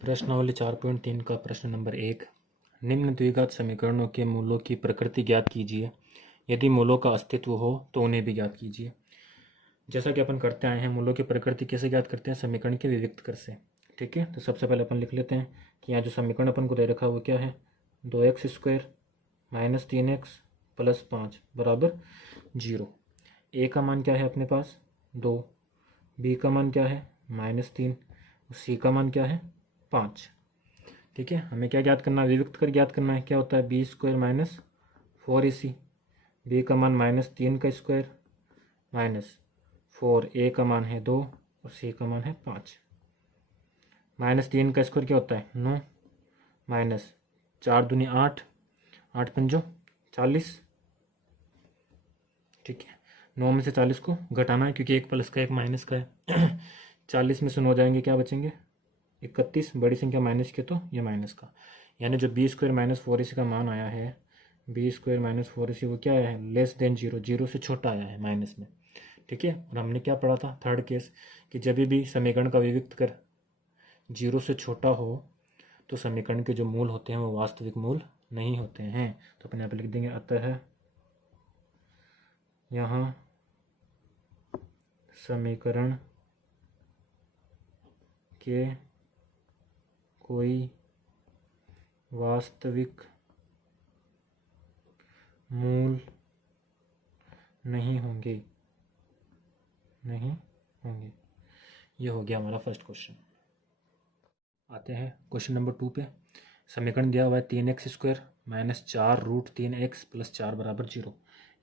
प्रश्नावली 4.3 का प्रश्न नंबर 1। निम्न द्विघात समीकरणों के मूलों की प्रकृति ज्ञात कीजिए। यदि मूलों का अस्तित्व हो तो उन्हें भी ज्ञात कीजिए। जैसा कि अपन करते आए हैं, मूलों की प्रकृति कैसे ज्ञात करते हैं? समीकरण के विविक्त कर से। ठीक है, तो सबसे पहले अपन लिख लेते हैं कि यहाँ जो समीकरण अपन को दे रखा है वो क्या है? 2x² - 3x + 5 बराबर 0। ए का मान क्या है अपने पास? 2। बी का मान क्या है? -3। सी का मान क्या है? 5। ठीक है, हमें क्या ज्ञात करना है? विविक्त कर ज्ञात करना है। क्या होता है? b² - 4ac। बी का मान -3² - 4। ए का मान है 2 और सी का मान है 5। -3² क्या होता है? 9 माइनस 4 दूनी 8, 8 पंजो 40। ठीक है, 9 में से 40 को घटाना है क्योंकि एक प्लस का एक माइनस का है। 40 में से 9 जाएंगे, क्या बचेंगे? 31। बड़ी संख्या माइनस के तो ये माइनस का, यानी जो b² - 4ac का मान आया है, b² - 4ac वो क्या आया है? <0, 0 से छोटा आया है माइनस में। ठीक है, और हमने क्या पढ़ा था? थर्ड केस कि जब भी समीकरण का विविक्त कर 0 से छोटा हो तो समीकरण के जो मूल होते हैं वो वास्तविक मूल नहीं होते हैं। तो अपन यहाँ पे लिख देंगे, अतः यहाँ समीकरण के कोई वास्तविक मूल नहीं होंगे। ये हो गया हमारा फर्स्ट क्वेश्चन। आते हैं क्वेश्चन नंबर 2 पे। समीकरण दिया हुआ है 3x² - 4√3x + 4 बराबर 0।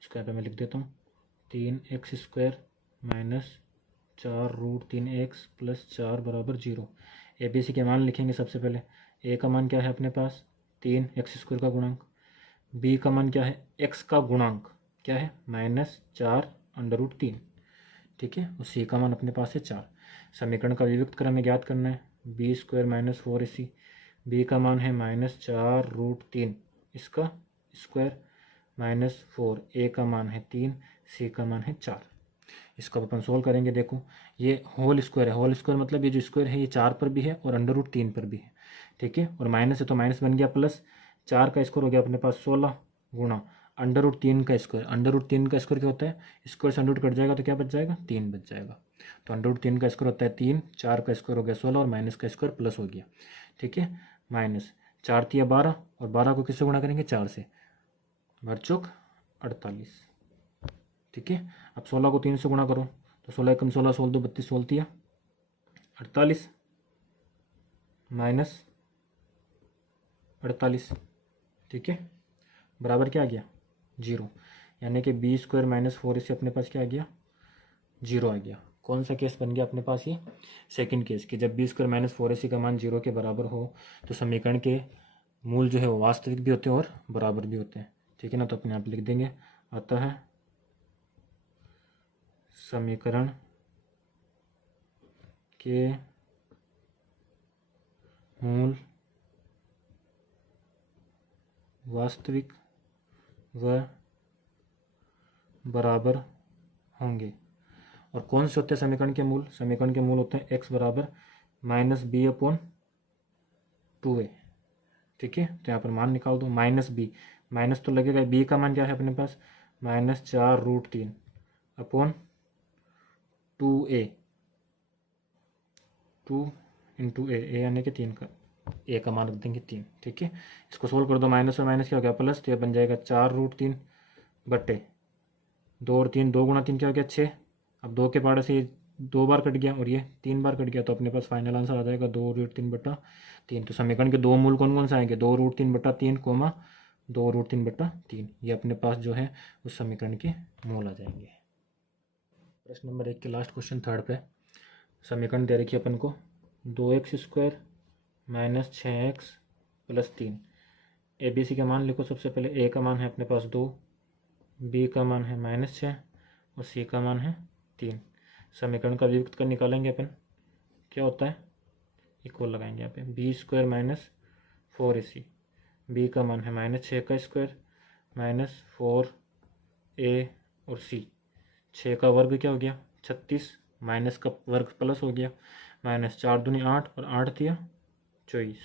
इसको यहाँ पे मैं लिख देता हूँ, 3x² - 4√3x + 4 बराबर 0। ए बी सी के मान लिखेंगे। सबसे पहले ए का मान क्या है अपने पास? 3 x² का गुणांक। बी का मान क्या है? x का गुणांक क्या है? -4√3। ठीक है, और सी का मान अपने पास है 4। समीकरण का विविक्त कर हमें ज्ञात करना है। b² - 4ac। बी का मान है -4√3, इसका स्क्वायर -4। ए का मान है 3, सी का मान है 4। इसको अपन सोल्व करेंगे। देखो, ये होल स्क्वायर है। होल स्क्वायर मतलब ये जो स्क्वायर है ये 4 पर भी है और √3 पर भी है। ठीक है, और माइनस है तो माइनस बन गया प्लस। 4 का स्क्वायर हो गया अपने पास 16 गुणा √3 का स्क्वायर। √3 का स्क्वायर क्या होता है? स्क्वायर से अंडर कट जाएगा तो क्या बच जाएगा? 3 बच जाएगा। तो √3 का स्क्वायर होता है 3, 4 का स्क्वायर हो गया 16 और माइनस का स्क्वायर प्लस हो गया। ठीक है, माइनस 4 तिया 12 और 12 को किससे गुणा करेंगे? 4 से। 12 चौक 48। ठीक है, अब 16 को 3 से गुणा करो तो 16 एकम 16, 16 दो 32, 16 तिया 48 माइनस 48। ठीक है, बराबर क्या आ गया? 0। यानी कि b² - 4ac अपने पास क्या आ गया? 0 आ गया। कौन सा केस बन गया अपने पास? ये सेकंड केस कि जब b² - 4ac का मान 0 के बराबर हो तो समीकरण के मूल जो है वो वास्तविक भी होते हैं और बराबर भी होते हैं। ठीक है ना, तो अपने आप लिख देंगे, अतः समीकरण के मूल वास्तविक व बराबर होंगे। और कौन से होते हैं समीकरण के मूल? समीकरण के मूल होते हैं x बराबर -b/2a। ठीक है, तो यहाँ पर मान निकाल दो। -b, माइनस तो लगेगा। b का मान क्या है अपने पास? -4√3/2a। 2 × a यानी कि 3 का a का मान रख देंगे 3। ठीक है, इसको सोल्व कर दो। माइनस और माइनस क्या हो गया? प्लस। तो यह बन जाएगा 4√3/2 और 3, 2 गुणा 3 क्या हो गया? 6। अब 2 के पाड़े से ये 2 बार कट गया और ये 3 बार कट गया, तो अपने पास फाइनल आंसर आ जाएगा 2√3/3। तो समीकरण के दो मूल कौन कौन से आएंगे? 2√3/3, 2√3/3। ये अपने पास जो है उस समीकरण के मूल आ जाएंगे। प्रश्न नंबर 1 के लास्ट क्वेश्चन थर्ड पे समीकरण दे रखी है अपन को 2x² - 6x + 3। A B C का मान लिखो। सबसे पहले ए का मान है अपने पास 2, बी का मान है -6 और सी का मान है 3। समीकरण का विविक्त कर निकालेंगे अपन। क्या होता है? इक्वल लगाएंगे यहाँ पे। b² - 4ac। बी का मान है -6 का स्क्वायर -4a और सी। 6 का वर्ग क्या हो गया? 36, माइनस का वर्ग प्लस हो गया। -4 दूनी 8 और 8 तिया 24।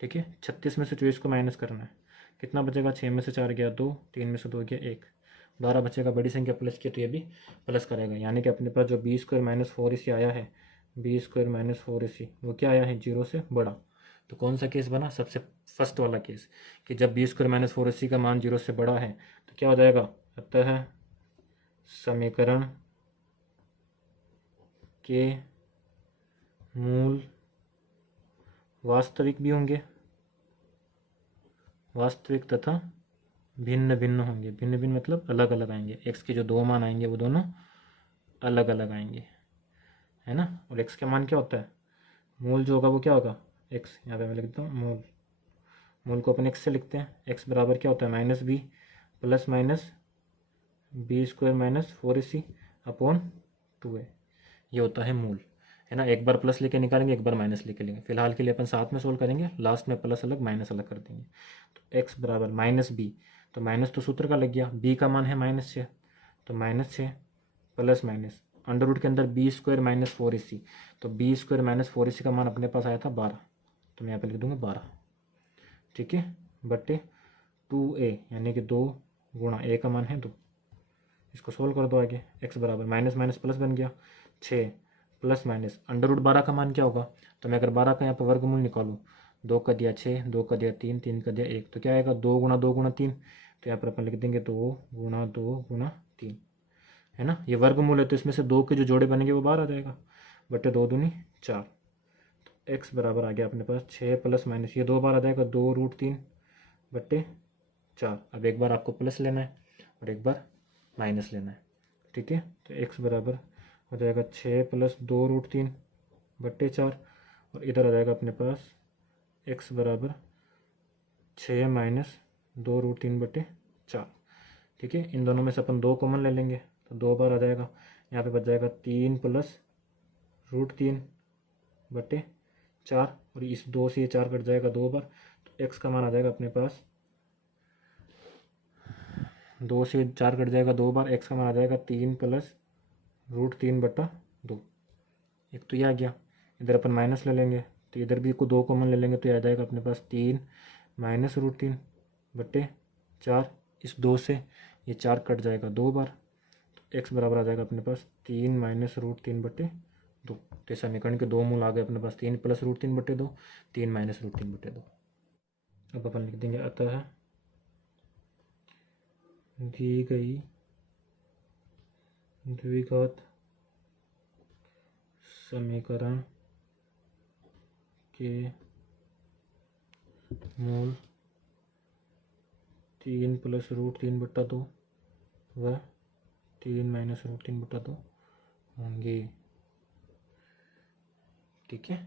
ठीक है, 36 में से 24 को माइनस करना है, कितना बचेगा, 6 में से 4 गया 2, 3 में से 2 गया 1, 12 बचेगा, बड़ी संख्या प्लस की तो ये भी प्लस करेगा, यानी कि अपने पास जो बी स्क्वायर माइनस 4ac आया है, बी स्क्वायर माइनस 4ac वो क्या आया है, 0 से बड़ा। तो कौन सा केस बना, सबसे फर्स्ट वाला केस, कि जब बी स्क्वायर माइनस 4ac का मान 0 से बड़ा है तो क्या हो जाएगा, अतः समीकरण के मूल वास्तविक भी होंगे, वास्तविक तथा भिन्न भिन्न होंगे। भिन्न भिन्न मतलब अलग अलग आएंगे, एक्स के जो दो मान आएंगे वो दोनों अलग अलग आएंगे, है ना। और एक्स का मान क्या होता है, मूल जो होगा वो क्या होगा, एक्स। यहाँ पे मैं लिख देता हूँ मूल, मूल को अपन एक्स से लिखते हैं। एक्स बराबर क्या होता है, minus B plus minus B square minus 4ac upon 2a, ये होता है मूल, है ना। एक बार प्लस लेके निकालेंगे, एक बार माइनस लेके लेंगे, फिलहाल के लिए अपन साथ में सोल्व करेंगे, लास्ट में प्लस अलग माइनस अलग कर देंगे। तो एक्स बराबर माइनस बी, तो माइनस तो सूत्र का लग गया, बी का मान है -6, तो -6 प्लस माइनस अंडर रूट के अंदर बी स्क्वायर माइनस 4ac, तो बी स्क्वायर माइनस 4ac का मान अपने पास आया था 12, तो मैं यहाँ पे लिख दूंगा 12। ठीक है, बटे 2a यानी कि 2 गुणा a का मान है 2, इसको सोल्व कर दो आगे। एक्स बराबर माइनस माइनस प्लस बन गया, 6 प्लस माइनस अंडर रूट 12 का मान क्या होगा, तो मैं अगर 12 का यहाँ पर वर्गमूल निकालूँ, 2 का दिया 6, 2 का दिया 3, 3 का दिया 1, तो क्या आएगा 2 गुणा 2 गुणा 3, तो यहाँ पर अपन लिख देंगे 2 गुणा 2 गुणा 3, है ना। ये वर्गमूल है तो इसमें से 2 के जो जोड़े बनेंगे वो बाहर आ जाएगा, बटे 2 दूनी 4, तो एक्स बराबर आ गया अपने पास 6 प्लस माइनस, ये 2 बार आ जाएगा 2√3 बटे 4। अब एक बार आपको प्लस लेना है और एक बार माइनस लेना है। ठीक है, तो एक्स बराबर हो जाएगा 6 प्लस 2√3 बट्टे 4, और इधर आ जाएगा अपने पास एक्स बराबर 6 माइनस 2√3 बट्टे 4। ठीक है, इन दोनों में से अपन 2 कॉमन ले लेंगे तो 2 बार आ जाएगा, यहाँ पे बच जाएगा 3 प्लस √3 बट्टे 4, और इस 2 से ये 4 कट जाएगा 2 बार, तो एक्स का मान आ जाएगा अपने पास 2 से 4 कट जाएगा 2 बार, एक्स का मान आ जाएगा 3 प्लस √3 बट्टा 2। एक तो ये आ गया, इधर अपन माइनस ले लेंगे तो इधर भी को 2 कॉमन ले लेंगे तो ये आ जाएगा अपने पास 3 माइनस √3 बट्टे 4, इस 2 से ये 4 कट जाएगा 2 बार, तो एक्स बराबर आ जाएगा अपने पास 3 माइनस √3 बट्टे 2। तो समीकरण के दो मूल आ गए अपने पास, 3 प्लस √3 बट्टे 2, 3 माइनस √3 बट्टे 2। अब अपन लिख देंगे अतः दी गई द्विघात समीकरण के मूल 3 प्लस √3 बट्टा 2 व 3 माइनस √3 बट्टा 2 होंगे। ठीक है।